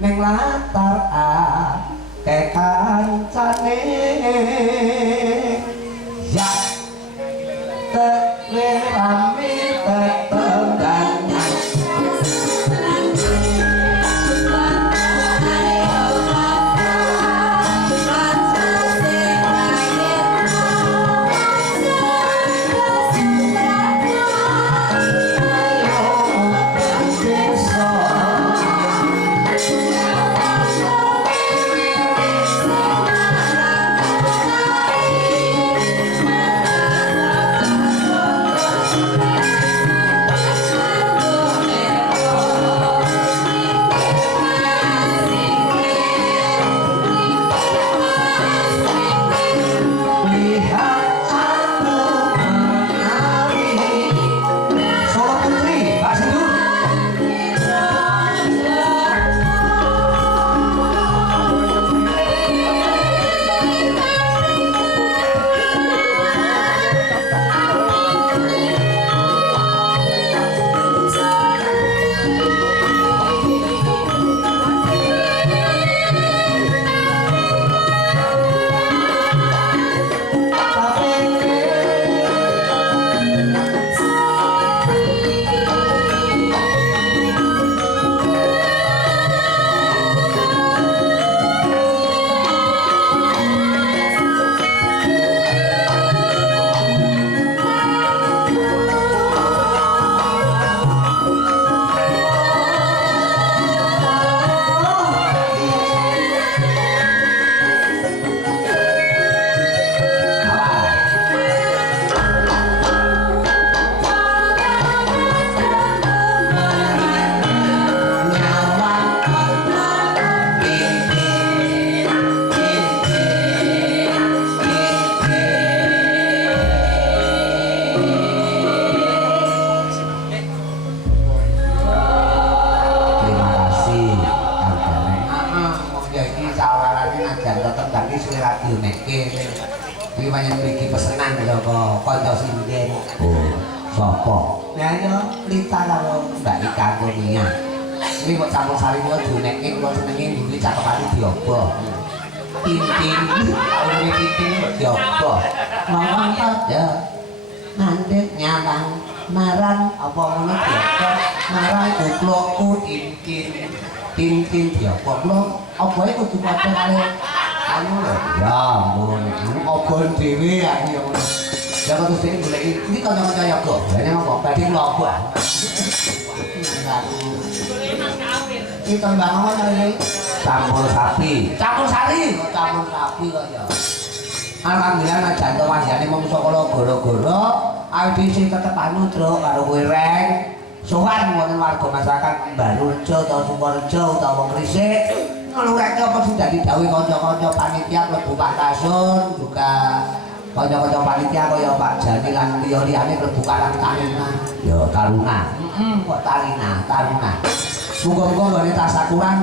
ning latar akeh kancane ya rame tetenggangan pesenan kok kanca sinden. Oh, sapa? Nah yo Lita karo Mbak Ika Kurnia. Iki kok campur sari kok diunekke kula senenge mburi cakepane dioba. Tintin, ora tintin kok dioba. Ngomong ya. Nandit nyawang marang apa ngono dioba. Marang kuplokku tintin. Tintin dioba kula apa iku kudu padha karo anu lho. Ya ampun, obon dhewe aku ya ngono. Ya kok terus iki golek iki kanca-kanca yoga. Lah apa badhe kula obah. Iki tembang apa kali? Campur sapi. Campur sari, campur sapi kok ya. Alhamdulillah nek jantung wadyane mongso kala gara-gara awake sing tetep anu Truk karo kowe reng. Sowan wonten warga masyarakat Barurejo utawa Sukorejo utawa Gresik ngelureke apa sing dadi dawuh kanca-kanca panitia klebu Pak Kasun juga kanca-kanca panitia kaya Pak Jani lan liya-liyane klebu Karang Taruna. Ya Taruna. Kok Taruna. Muga-muga nggone tasakuran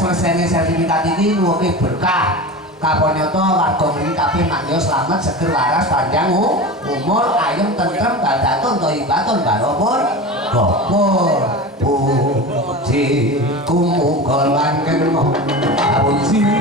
selesai sertifikat ini nuwuhke berkah. Kaponyata warga mriki kabeh mangya slamet seger waras panjang umur ayem tentrem badatun thayyibatun barokah gopur puji kumuga langgeng awusiku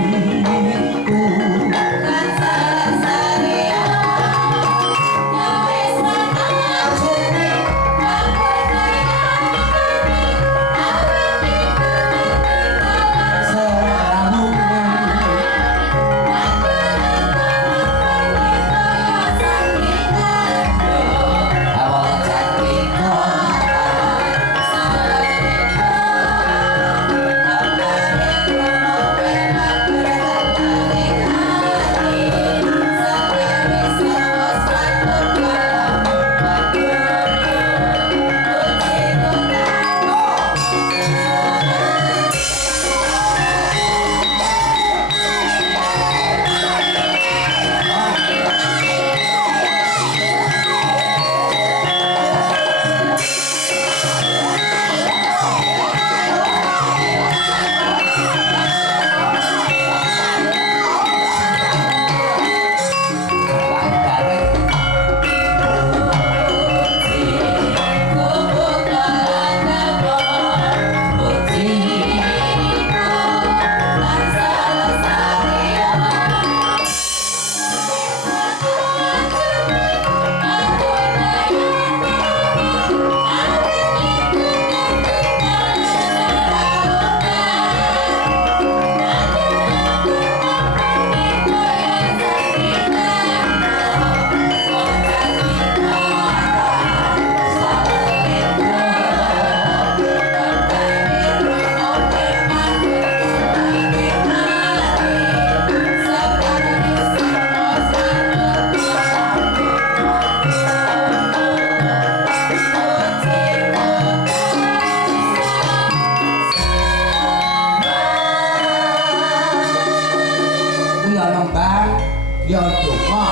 ya donga.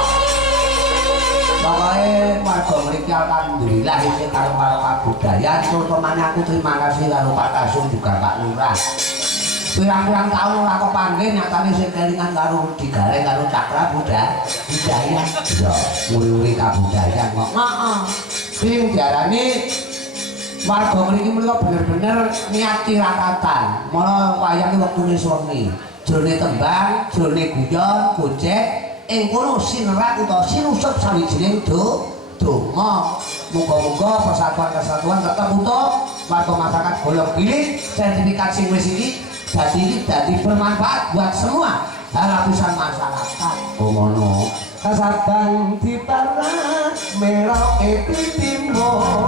Pokoke warga mriki alhamdulillah isih karo kabudayan terutama aku terima kasih karo Pak Kasum juga Pak Lurah. Pirang-pirang tahun ora kok panggih nyatane sing kelingan karo digareng karo cakra budaya. Ya, muri-muri kabudayan kok. Heeh. Sing diarani warga mriki menika bener-bener niat tirakatan. Mula wayang wektune wengi. Jroning tembang, jroning guyon, gojek, ing kono sinerat utawa sinusup sawijining donga. Muga-muga persatuan-kesatuan tetep utuh, warga masyarakat golong pilih sertifikat sing wis iki dadi bermanfaat buat semua lapisan masyarakat. Oh ngono. Kasabang diparah merok timbul.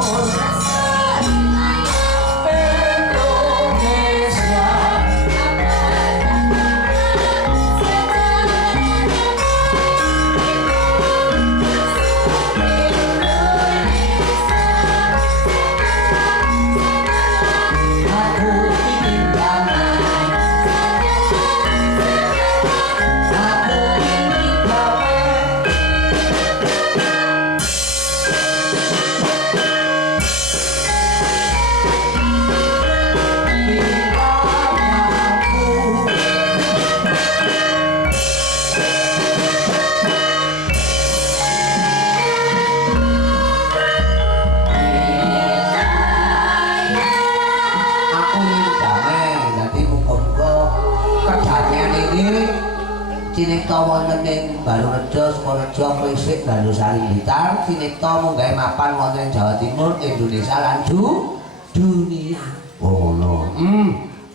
Cinipta wonten ing Balurejo, Sukorejo, Krisik, Gandusari, Blitar. Cinipta munggahe mapan wonten ing Jawa Timur, Indonesia lan dunia. Oh ngono.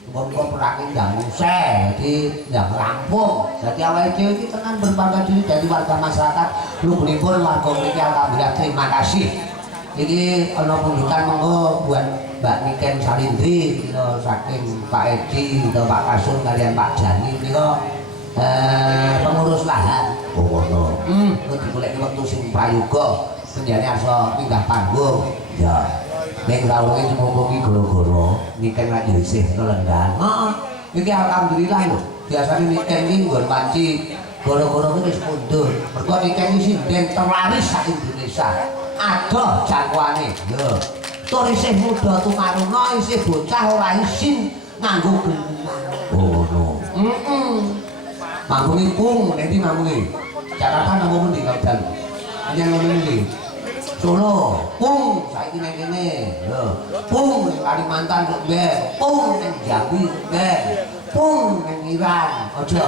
Muga-muga perake ndang usah, dadi ndang rampung. Dadi awake dhewe iki tenan berbangga diri dadi warga masyarakat. Lubunipun warga mriki alhamdulillah terima kasih. Iki ana pundukan monggo buat Mbak Niken Salindri saking Pak Edi, Pak Kasum kalian Pak Jani menika pengurus lahan. Oh ngono. Kok digoleki wektu sing prayoga penjane arsa pindah panggung. Ya. Ning rawuhe cemungki goro-goro Niken lak yo isih kelendhan. Heeh. Iki alhamdulillah lho. Biasane Niken iki nggon panci goro-goro wis mundur. Mergo Niken iki sinden terlaris sak Indonesia. Adoh jangkauane. Lho. Tur isih muda tumaruna isih bocah ora isin nganggo gelang. Oh ngono. Manggung pung, nanti manggung Jakarta nama pun di Kapten yang ngomong ini Solo, pung, saiki neng kene pung, Kalimantan kok ben pung, neng Jambi kok ben pung, neng Iran ojo,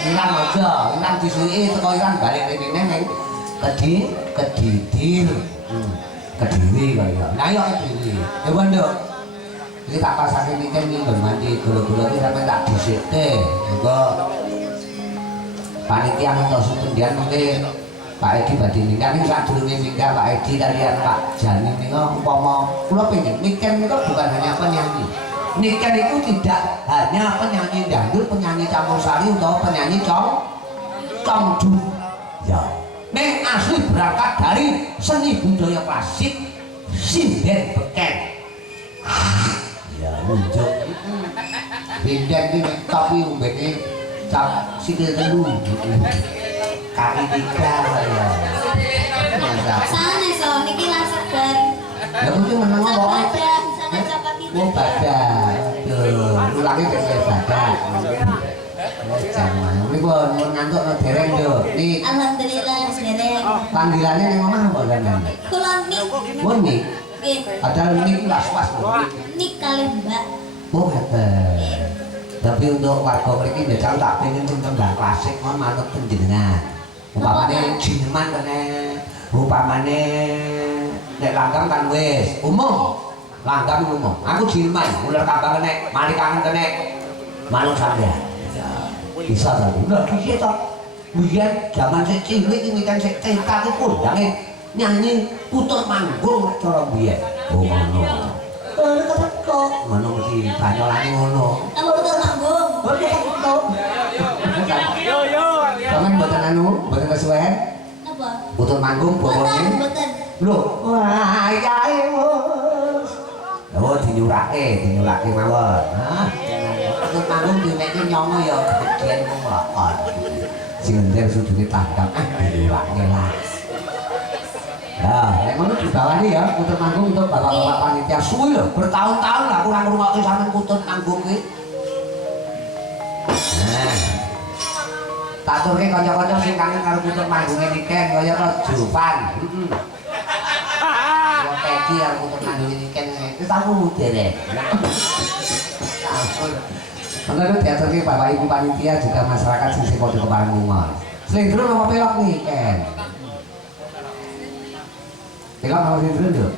Iran disini teko Iran balik neng kene neng Kediri kaya nah iya Kediri ya bener ini tak pasangin ini kan ini bermandi gula-gula ini sampai tak disikte juga panitia mentosu pendian mungkin Pak Edi badhe nikah ning sadurunge nikah Pak Edi kalian Pak Jani menika umpama kula pengen nikah menika bukan hanya penyanyi. Nikah itu tidak hanya penyanyi dangdut, penyanyi campursari atau penyanyi congdu. Ya. Ning asli berangkat dari seni budaya klasik sinden beken. Ya muncul. Sinden iki tapi umbene cap sikil telu. Kaki tiga ya. Sana so niki lah segar. Ya mungkin meneng apa? Badan, sana capa kita. Oh badan. Tuh, ulangnya kayak badan. Jangan. Ini pun ngantuk no dereng yo. Nih. Alhamdulillah dereng. Panggilannya yang mana apa kan? Kula nik. Oh nik. Nggih. Padahal nik was-was. Nik kali Mbak. Oh hebat. Tapi untuk warga mriki njajal tak pengen tembang klasik mon manut panjenengan. Upamane jineman kene, upamane nek langgam kan wis umum. Langgam umum. Aku jineman, ular kabang kene, mari kangen kene. Manut sampean. Bisa ta? Lha iki to. Biyen jaman sik cilik iki kan sik TK ki kondange nyanyi puter manggung cara biyen. Oh ngono. Kok ngono mesti banyolane ngono. Kamu puter manggung. Yo. Sampeyan mboten anu, mboten kesuwen. Napa? Puter manggung bokone. Mboten. Lho, wayahe wis. Oh dinyurake mawon. Hah. Puter manggung dinekke nyongo ya gedhen kok. sing ngender sudune tangkap diwakne lah. Nah, nek ngono dibawani ya kutut manggung untuk bapak-bapak panitia suwi lho, bertahun-tahun lah aku ora ngrungokke sampean kutut manggung ki. Nah. Tak turke kanca-kanca sing kangen karo kutut manggunge Niken kaya Jovan. Heeh. Yo teki karo kutut manggunge Niken wis aku derek. Mengko diaturke Bapak Ibu panitia juga masyarakat sing padha keparengan. Slendro napa pelok Niken? Pelok napa slendro lho?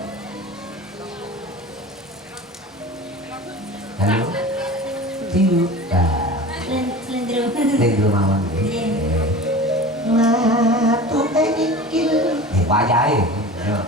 Halo. Tidak. Slendro mawon. Ngatu tekil. Wayahe. Yo.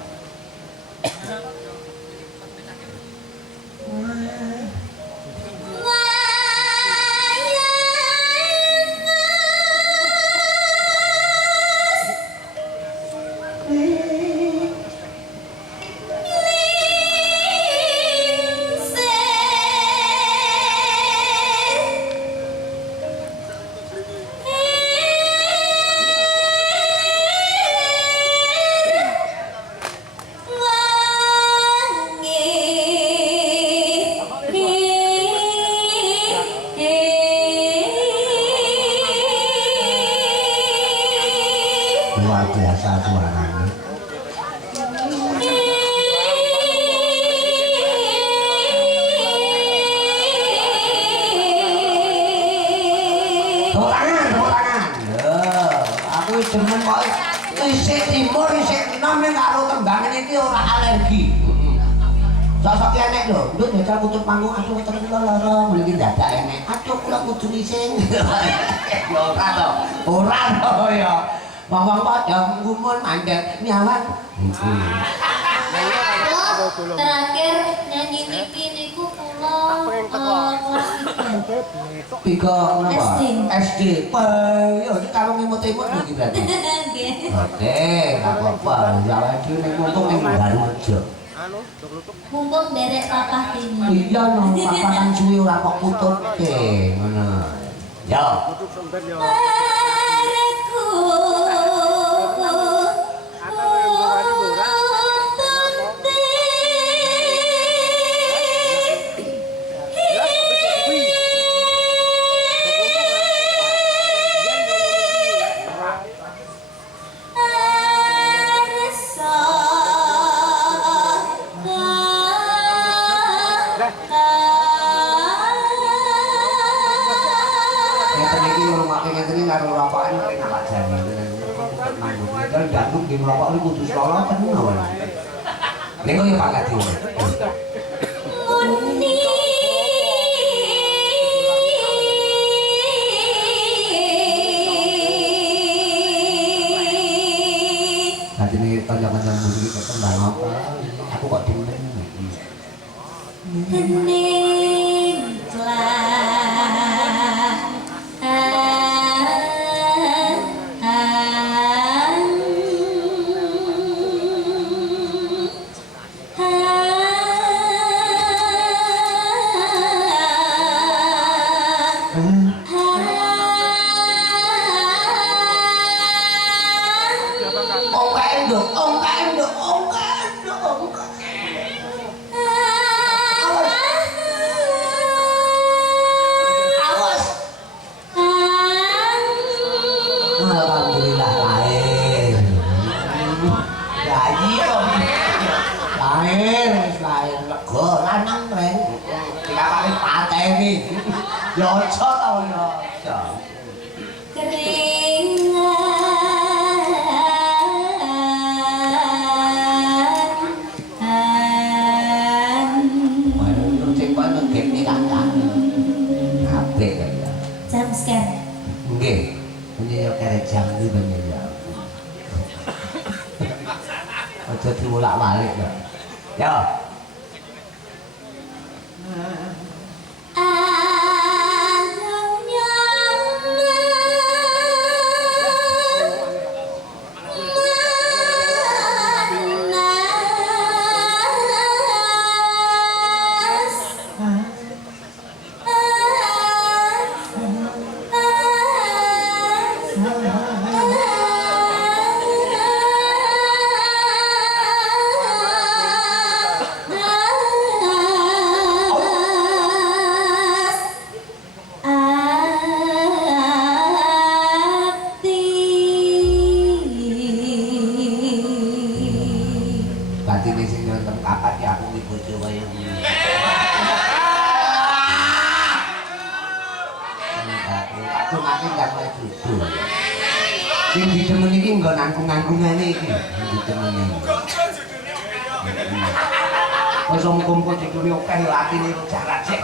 Luar biasa suaranya. Tepuk tangan. Aku demen kok isih timur isih enom karo tembangan iki ora alergi. Sosok enek lho, nduk jajal kutut manggung aduh terus lara mriki dadak enek. Aduh kula kudu ngising. Ya ora to. Ora to ya. Wong-wong padha ngumun mandek nyawan. Terakhir nyanyi niki niku kula kelas 3. Tiga napa? SD. Yo iki karo ngemut-emut iki berarti. Nggih. Oke, gak apa-apa. Jalan dhewe ning mumpung ning Garuda. Mumpung derek papah ini. Iya no, papa kan suwi ora kok kututke ngono. Yo. Karo rokokan nek tak jane manggung iki gandung di rokok niku kudu seloloten mawon. Ning kok yo pangkat dhewe. Muni Dadi nek kanca-kanca musik kok tembang apa? Aku kok demen. Hening Alhamdulillah lahir. Lahir lega lanang reng. Dikapake pateni. Ya aja ta ya. jam scare. Nggih. Punya kerek jam iki banyak ya. Aja diulak-walik ya. Ya. cumake gak cucu. Sing didemeni iki nggo nanggung-nanggungane iki. Didemeni. Wis kumpul didune akeh latine jarak sik.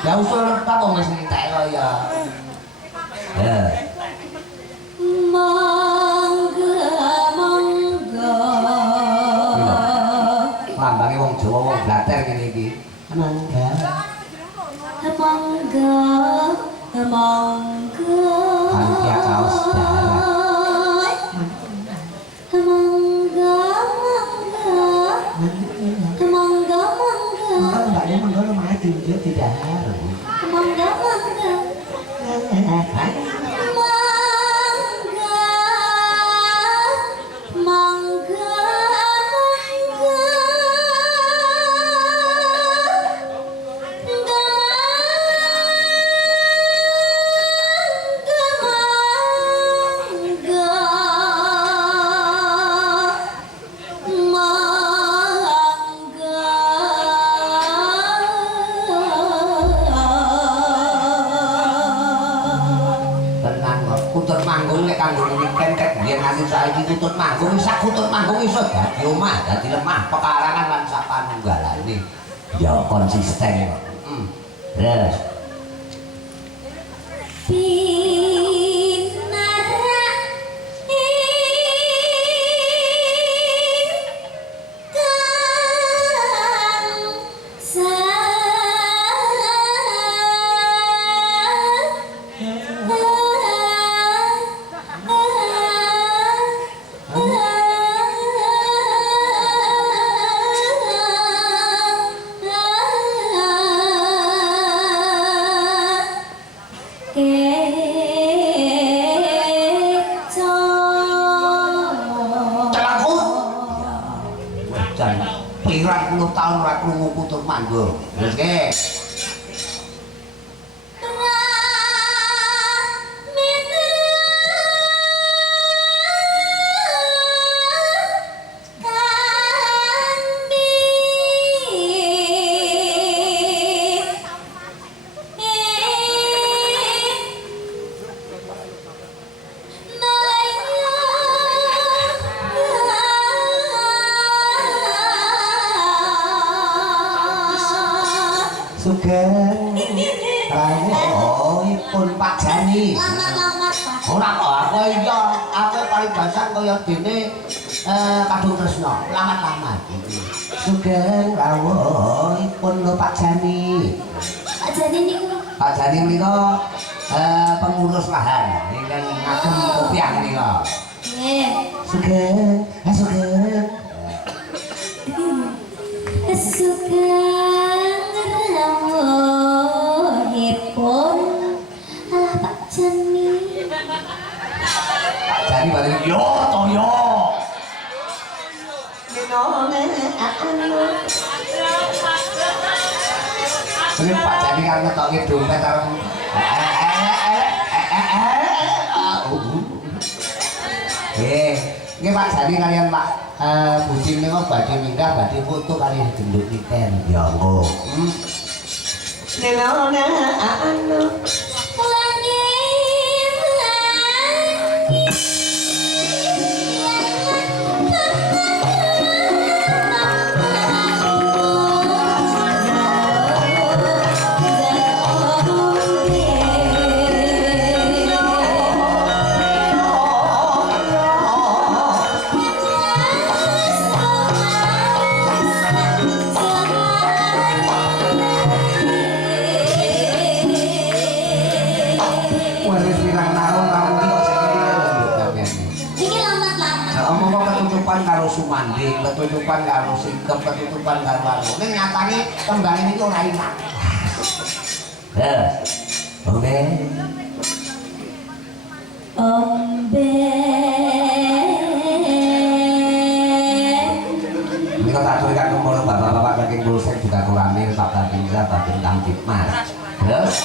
Ya usah tak wong wis entek kok ya. Mangga. Lambange wong Jawa wong blater ngene iki. Mangga. Mangga. Mangga. Kanthi kaos darat. Mangga. Mangga. Mbaknya mangga lo mati dia tidak harus. Mangga. Saiki kutut manggung sak kutut manggung iso dadi omah dadi lemah pekarangan lan sapanunggalane ya konsisten kok. Terus pirang puluh tahun ora krungu kutut manggung. Terus ke Sugeng rawuhipun Pak Jani. Lamat Pak. Ora kok aku iya, aku paribasan kaya dene Kadung Tresna. Lamat-lamat. Sugeng rawuhipun Pak Jani. Pak Jani niku. Pak Jani menika pengurus lahan ingkang ngagem kopiah menika. Nggih. Sugeng, sugeng. Sugeng rawuhipun Pak Jani. Pak Jani balik yo to yo. Ini Pak Jani kan ngetoki dompet karo ini Pak Jani kalian Pak Bucin ini badhe minggah badhe foto kali gendut niten ya engko. Nenona anu Wis pirang tahun kamu iki kok sing ngene lho sampeyan. Iki lambat-lambat. Omong kok ketutupan karo Sumandi, ketutupan karo Singkep, ketutupan karo anu. Ning nyatane tembang iki ora enak. Oke. Ombe. Ini kok tak aturi kanggo mulo bapak-bapak saking Kulsek juga kuramil Pak Babinsa Babin Kamtipmas. Terus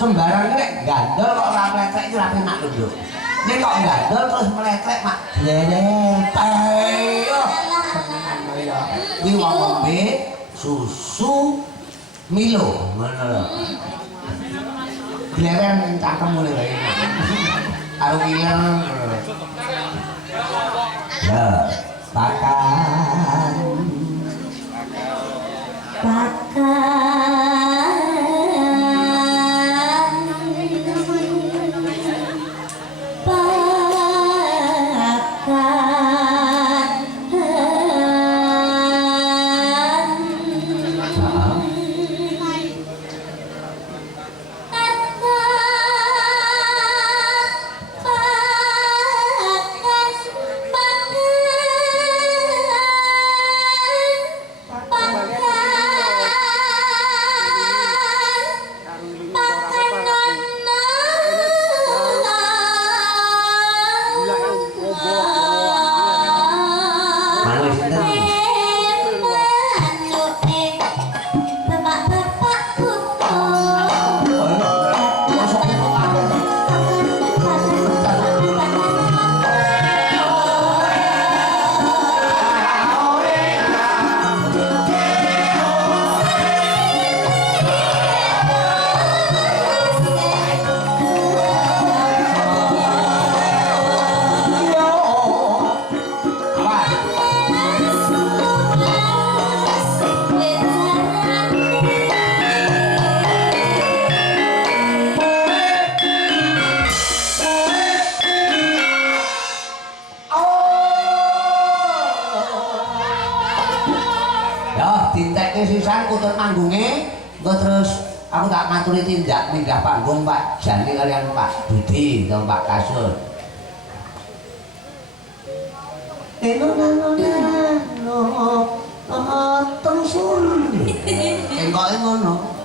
sembarang nek gandol kok ora meletrek iki ora penak lho, Nduk. Nek kok gandol terus meletrek mak lelepe yo. Iki wong ngombe susu Milo, ngono lho. Gleren cangkem mulai lho enak. Karo wiler. Ya, pakan. Sisan kutut manggunge, engko terus aku tak ngaturi tindak minggah panggung Pak Jani kalian Pak Budi atau Pak Kasur. Terus engkoke ngono.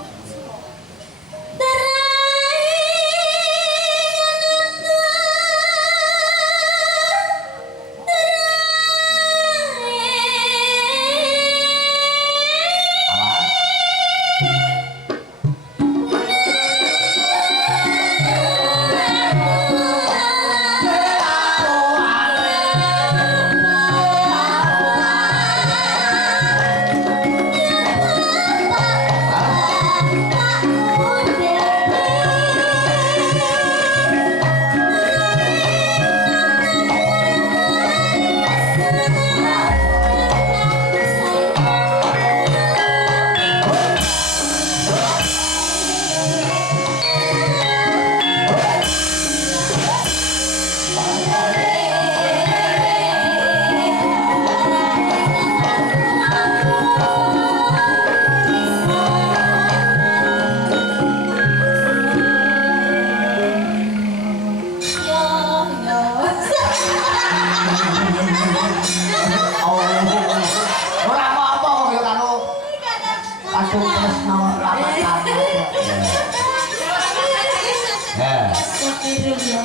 Irung ya.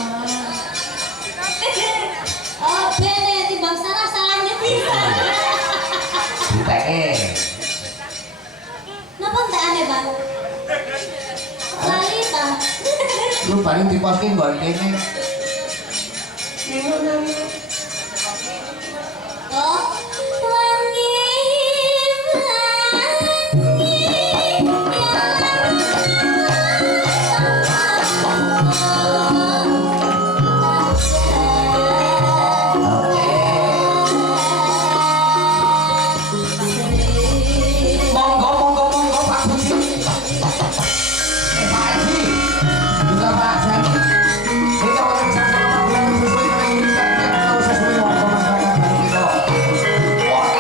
Oh, bene timbang salah netizen. Diteke. Napa entek aneh, Bang? Lali ta? Lu paling diposke nggon kene. Oh, wangi Monggo monggo monggo Pak Budi. Pak Haji. Juga Pak Haji. Kita wonten sasana bulan sesuai dengan kita sesuai waktu masyarakat dari kita. Wah,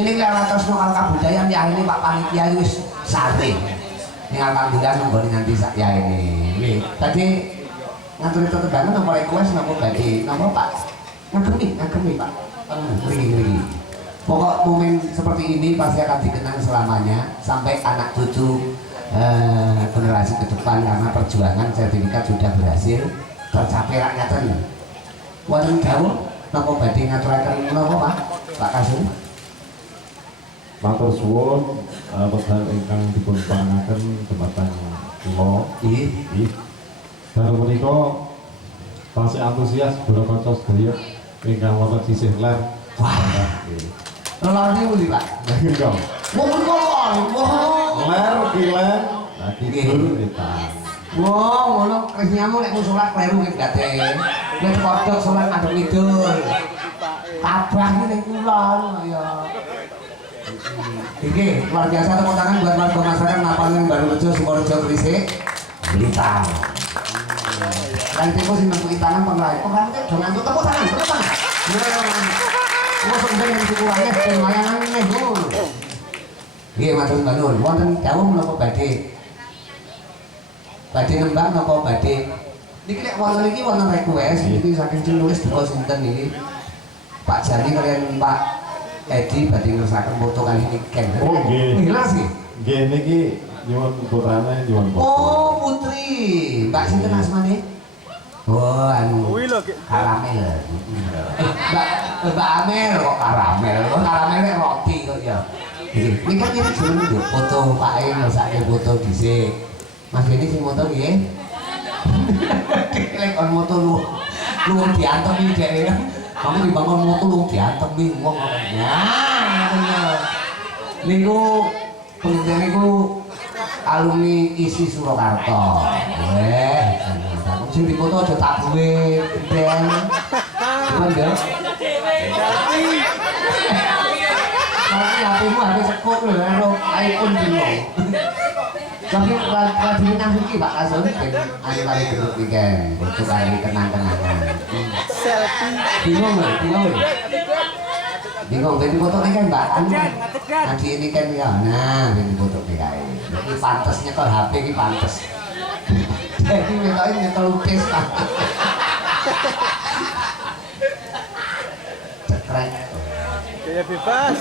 ini lewat terus nukal kabudayaan ya ini Pak Panitia wis sate ini alhamdulillah nunggu nanti ya ini tadi ngatur itu tegangan nopo request nopo badi nopo Pak ngagemi Pak begini pokok momen seperti ini pasti akan dikenang selamanya sampai anak cucu generasi ke depan karena perjuangan sertifikat sudah berhasil tercapai rakyatan wonten dawuh nopo badi ngaturaken nopo Pak Kasum. Matur suwun wekdal ingkang dipun pangaken dumateng kula. Nggih. Dalem menika tasih antusias kula kanca sedaya ingkang wonten sisih ler. Wah. Lelane pundi, Pak? Nggih. Wonten kok. Ler kilen lagi dulu kita. Wah, ngono krisnyamu nek mung salat kleru ki gate. Nek kodhok salat ngadep kidul. Kabah iki ning kulon ya. Iki luar biasa tepuk tangan buat warga masyarakat Mapangan Barurejo Sukorejo Gresik Blitar. Dan tipe sing nentuki tangan penglai. Penglai do ngantuk tepuk tangan. Wong sing yang dikurangnya lumayan aneh ngono. Nggih matur nuwun. Wonten dawuh menapa badhe? Badhe nembang napa badhe? Niki nek wonten iki wonten request iki saking nulis duka sinten iki. Pak Jani kalian Pak Edi badhe ngersakaken foto kali ini Ken. Oh nggih. Jelas nggih. Nggih niki nyuwun putrane nyuwun foto. Oh putri. Mbak sinten asmane? Oh anu. Karamel. Mbak Amel kok karamel. Kok karamel nek roti kok ya. Iki kan iki jenenge lho foto Pak E ngersake foto dhisik. Mas Beni sing foto nggih. Lek on moto lu diantem iki dhek. Kamu dibangun motor lu diantem nih wong ya. Niku pengen niku alumni ISI Surakarta. Kamu sing dipoto aja tak duwe geden. Cuman ya. Tapi HP-mu HP sekop lho karo iPhone dulu. Tapi lagi nang iki Pak Kasum ben ane kali gedhe weekend, bojo kali kenang-kenangan. Bingung lho. Bingung dadi foto kan Mbak anu. Adi ini kan ya. Nah, ini foto kae. Iki pantes nyekel HP iki pantes. Jadi metoke nyekel lukis. Cekrek. Gaya bebas.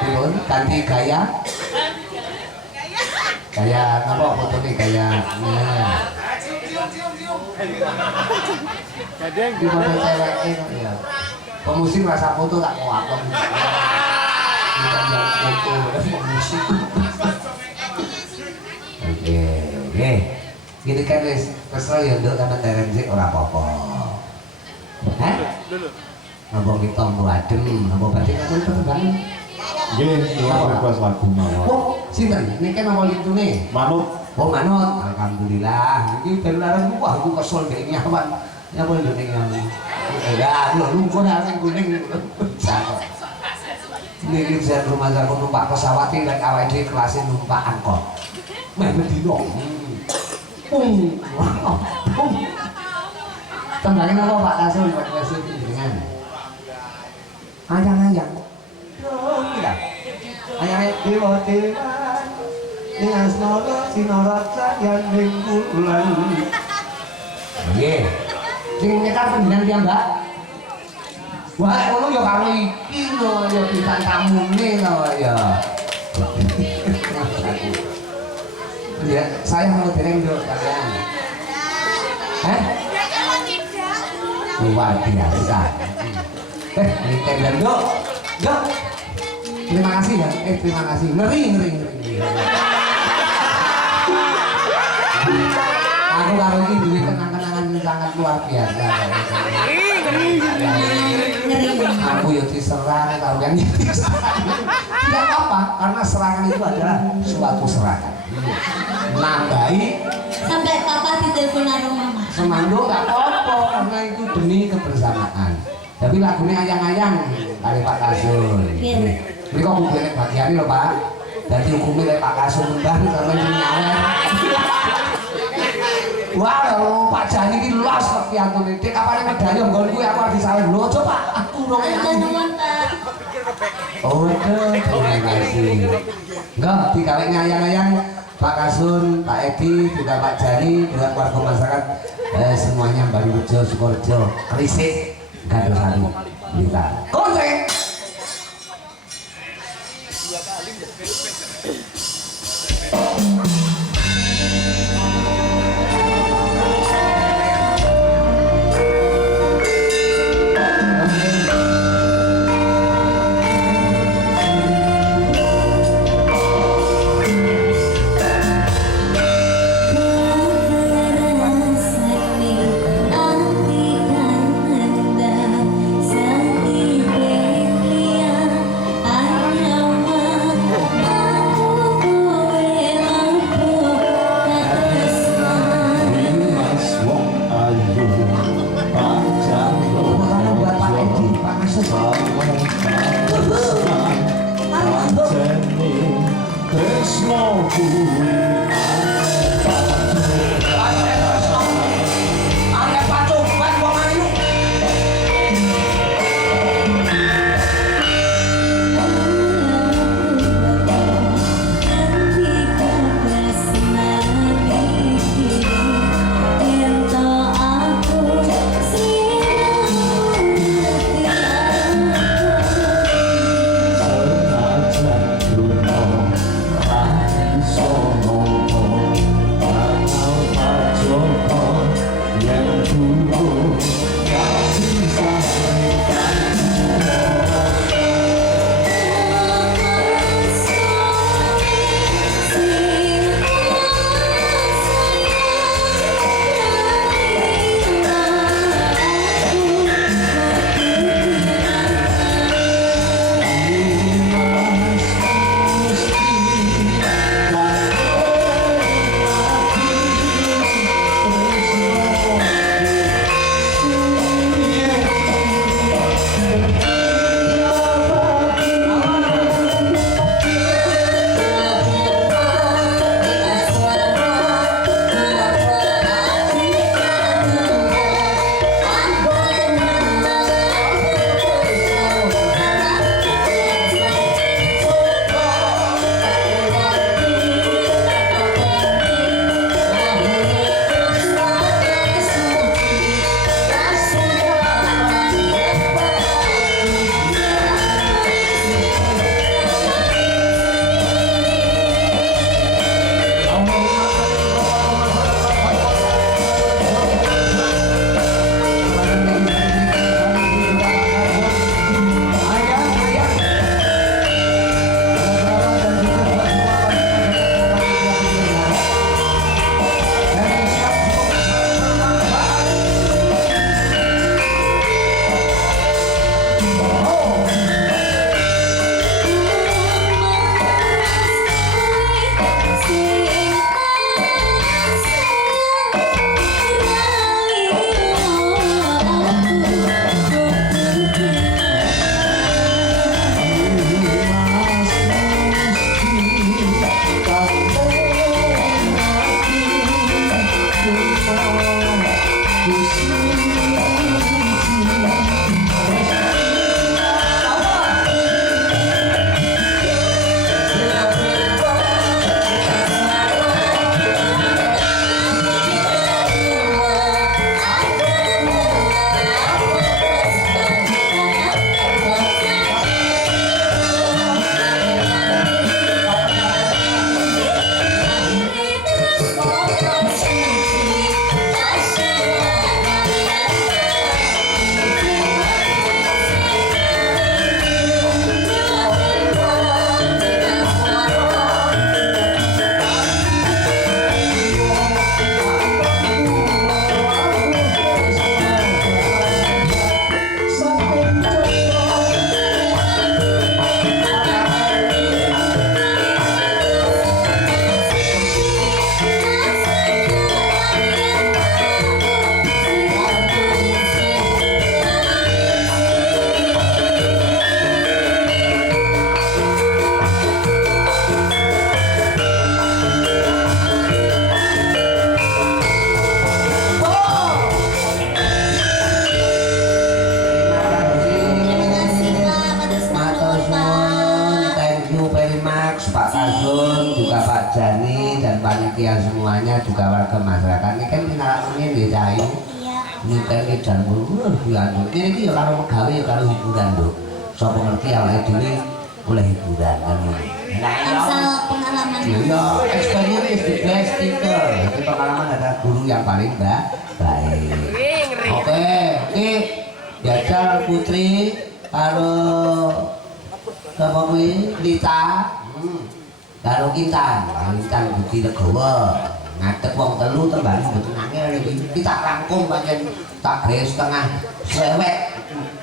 Dipun ganti gaya. Gaya apa foto nih gaya. Nah. Kadang Di foto cewek ini ya. Pemusik rasa foto tak kuat. Bukan yang foto, pemusik. Oke. Gini kan wis kesel ya nduk sampean dereng sik ora apa-apa. Hah? dulu. Ngomong kita muladem, apa berarti kamu terbangun? Nggih, kula request lagu mawon. Oh, sinten? Niki nama litune. Manut. Oh, manut. Alhamdulillah. Iki dolaran wah aku kesel dek nyawan. Ya boleh ndek nyawan. Ya, lho lu kok nang kuning. Cakep. Niki jan rumah aku numpak pesawat iki lek awake dhewe kelas numpak angkot. Meh bedino. Tembangin apa Pak Kasul buat kasih dengan ayang-ayang gila ayang-ayang dewa-dewa dengan sinorot sayang minggulan iya sing nyetar pendidikan dia mbak wah ngono ya karo iki lho ya bintang tamune lho ya ya saya mau dereng dok kalian luar biasa ini kalian dok terima kasih ya terima kasih ngeri aku kalau ini duit kenang-kenangan sangat luar biasa aku ya diserang kalian diserang tidak apa karena serangan itu adalah suatu serangan nambahi Sampai papa ditelepon karo mama. semandung gak apa-apa karena itu demi kebersamaan tapi lagunya ayang-ayang dari Pak Kasul ini kok mungkin bagian ini loh Pak jadi hukumnya dari Pak Kasul mbah karena ini nyawet wah Pak Jani ini los seperti aku nih dek kapan yang medayong kalau gue aku harus disawin lo coba aku dong Nuwun Pak. oh terima kasih enggak dikawinnya ayang-ayang Pak Kasun, Pak Edi, juga Pak Jani, juga warga masyarakat semuanya Bali Rejo, Sukorejo, Krisik, Gandosari, Blitar. Kontrek! Rasane ati kan nendang sing namanya juga warga masyarakat ini kan pinarakannya di Cahayu Iya. ini kan ke jangan dilanjut ini ya kalau gawe ya kalau hiburan tuh so pengerti awalnya diri oleh hiburan kan Asal pengalaman. ya experience is the best teacher itu pengalaman adalah guru yang paling baik oke ini Jajal Putri karo sama kuwi Lita karo Intan Budi Legowo ngadeg wong telu tembang mboten angel iki kita rangkum pancen tak gawe setengah swewek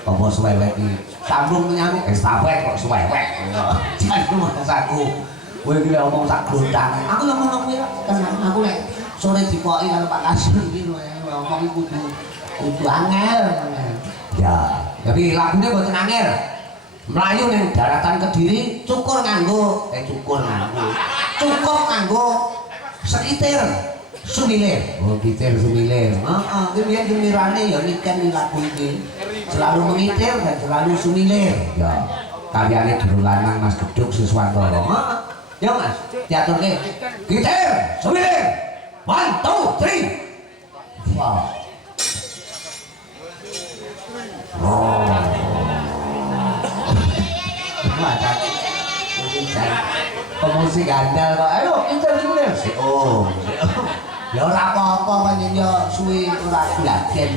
apa swewek iki sambung nyamuk estafet kok swewek jan masaku kowe iki omong sak glontang aku ngomong kuwi tenang aku lek sore dipoki karo Pak Kasur iki ngomong iki kudu angel ya tapi lagunya mboten angel Melayu ning daratan Kediri cukur nganggo cukup nganggo sekitir sumilir oh kitir sumilir heeh iki biyen gemirane ya niken lagu iki selalu mengitir dan selalu sumilir ya karyane Duru Lanang Mas Geduk Siswantoro heeh ya Mas diaturke kitir sumilir 1 2 3 wow oh macam pemusik andal kok ayo kita dulu oh ya ora apa-apa pancen yo suwi ora glagen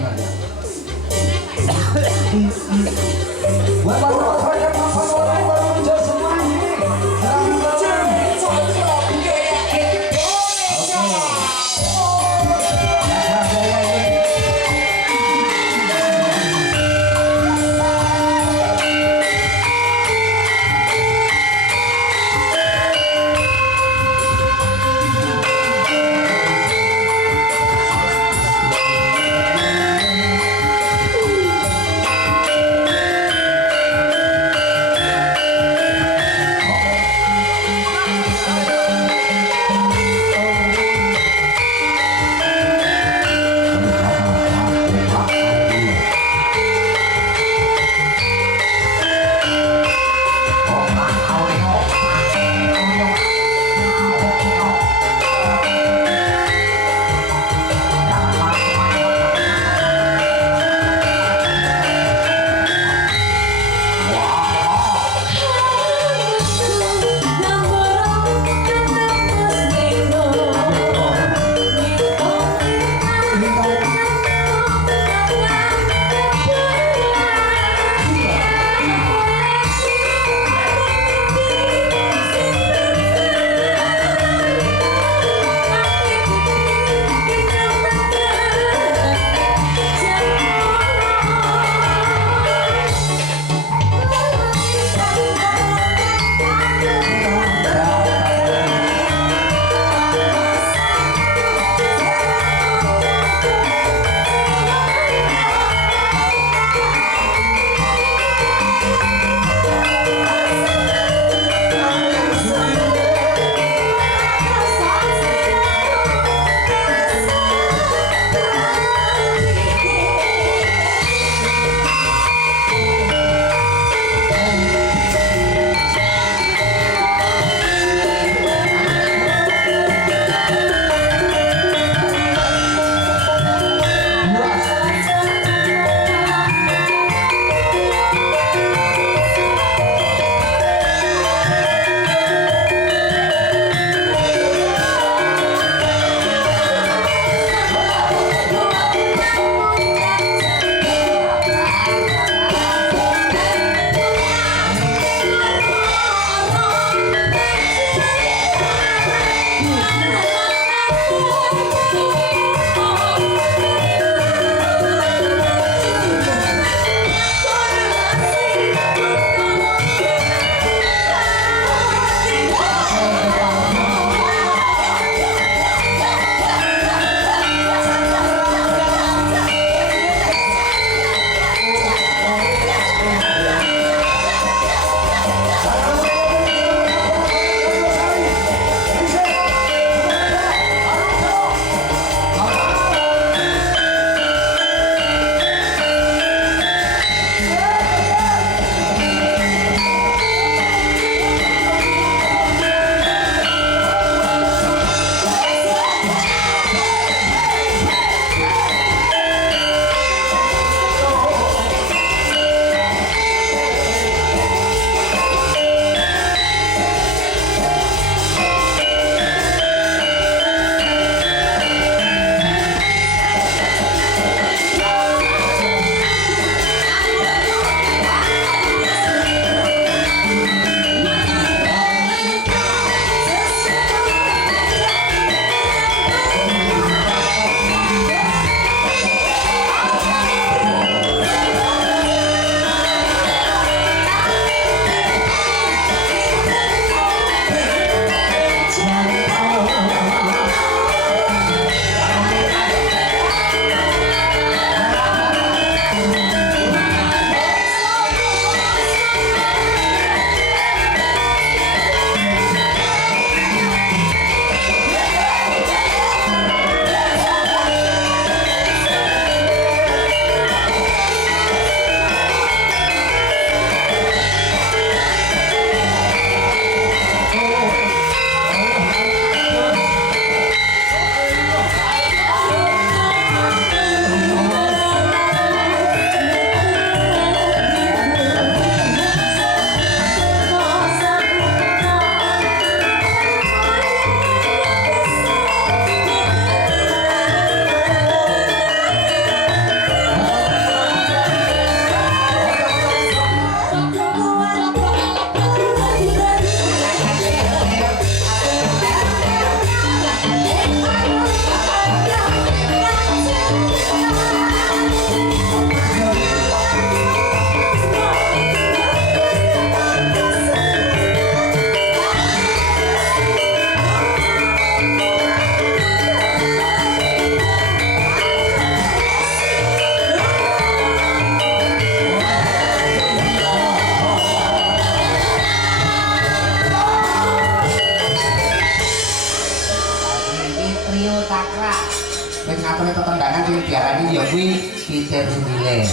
kuwi Kitir Semile.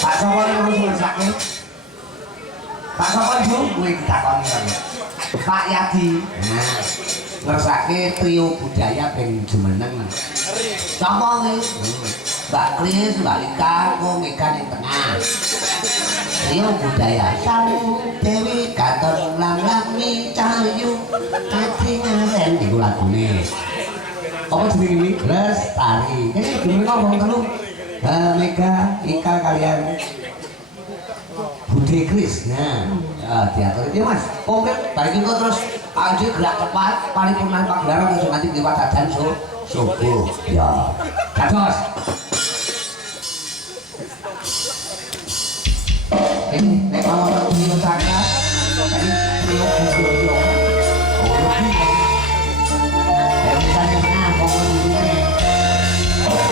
Pak Soko yang ngersake. Pak Soko ibu kuwi ditakoni kok. Pak Yadi. Nah, ngersake trio budaya ben jumeneng. Sapa kuwi? Mbak Kris, Mbak Lika, kok mekan yang tengah. Trio budaya Sawu Dewi Katon Lamlami Cahayu Kacingaren iku lagune. Apa jenenge iki? Lestari. Ini gimana ngomong telu? Mega, Ika kalian Bude Kris. Nah, diatur iki Mas. Komplit balik engko terus aja gerak cepat paripurna pagelaran terus nanti liwat adzan subuh. Ya. Kados. Ini nek mau ora kuwi saka. Ini trio budaya. Oh, ini kan nah kok ngene. Hamba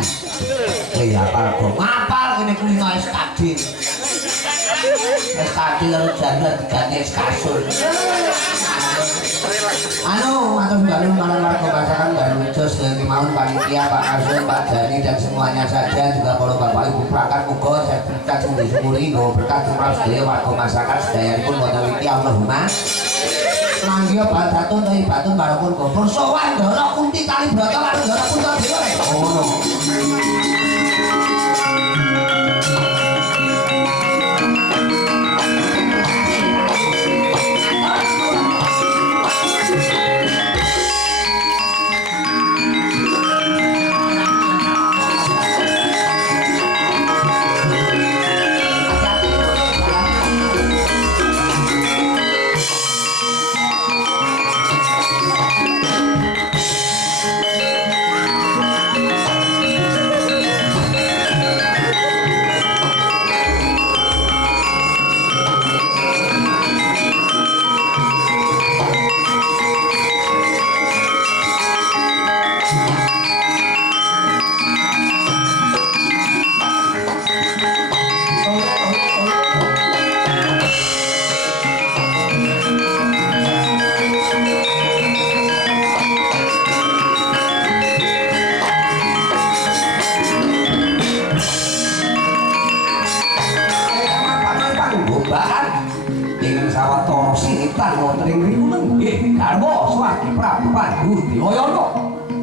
apal kok. Ngapal kene kulino SKD. SKD karo jandar diganti es kasur. Anu, matur nuwun marang warga masyarakat Baru Jos dari Maun panitia Pak Arsul, Pak Jani dan semuanya saja juga kalau Bapak Ibu Prakan muga saya berkat sumuri nggo berkat tumrap sedaya warga masyarakat sedayanipun wonten iki Allahumma. Mangga batun ta batun marapun gopur sowan Ndara Kunti Kalibrata karo Ndara Puntadewa. Ngono.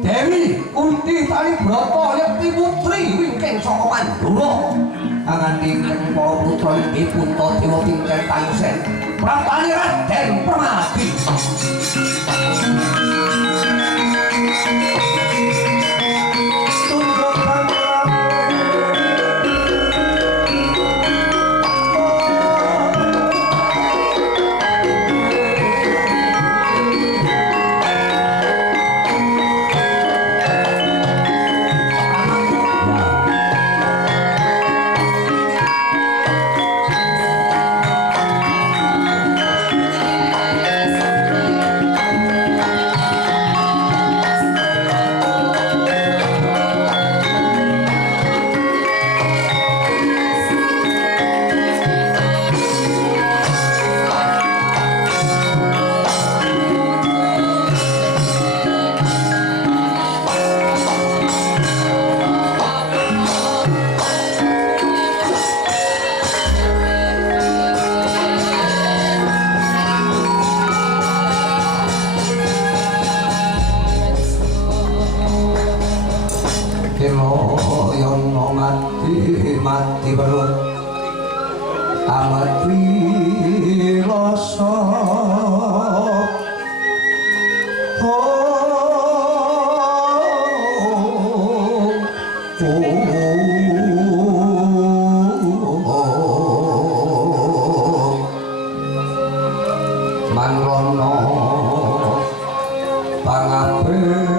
Dewi Kunti Kalibrata Yakti Putri wingking saka Mandura anganding para putra inggih Puntadewa pingken Tangsen praptane Raden Permadi mati belut amat rasa manrono pangapetira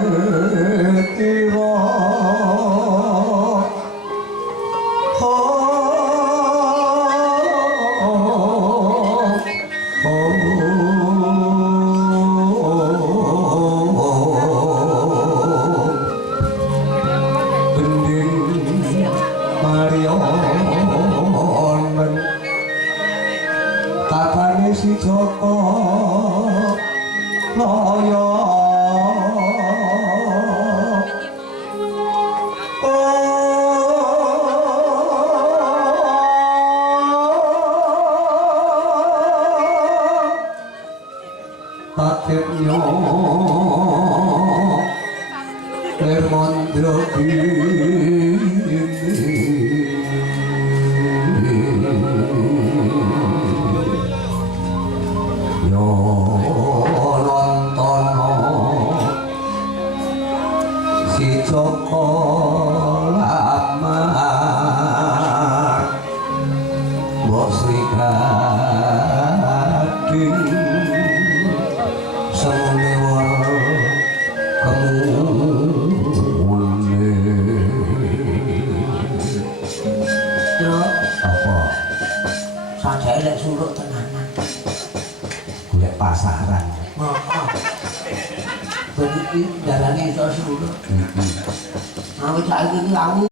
si Joko Loyo Paketnya Lermondro Joko Lamar Mbok Sri Gading semune wor kemune Truk apa sajake lek suruk tenanan golek pasaran begitu darane iso suruk awet saiki iki aku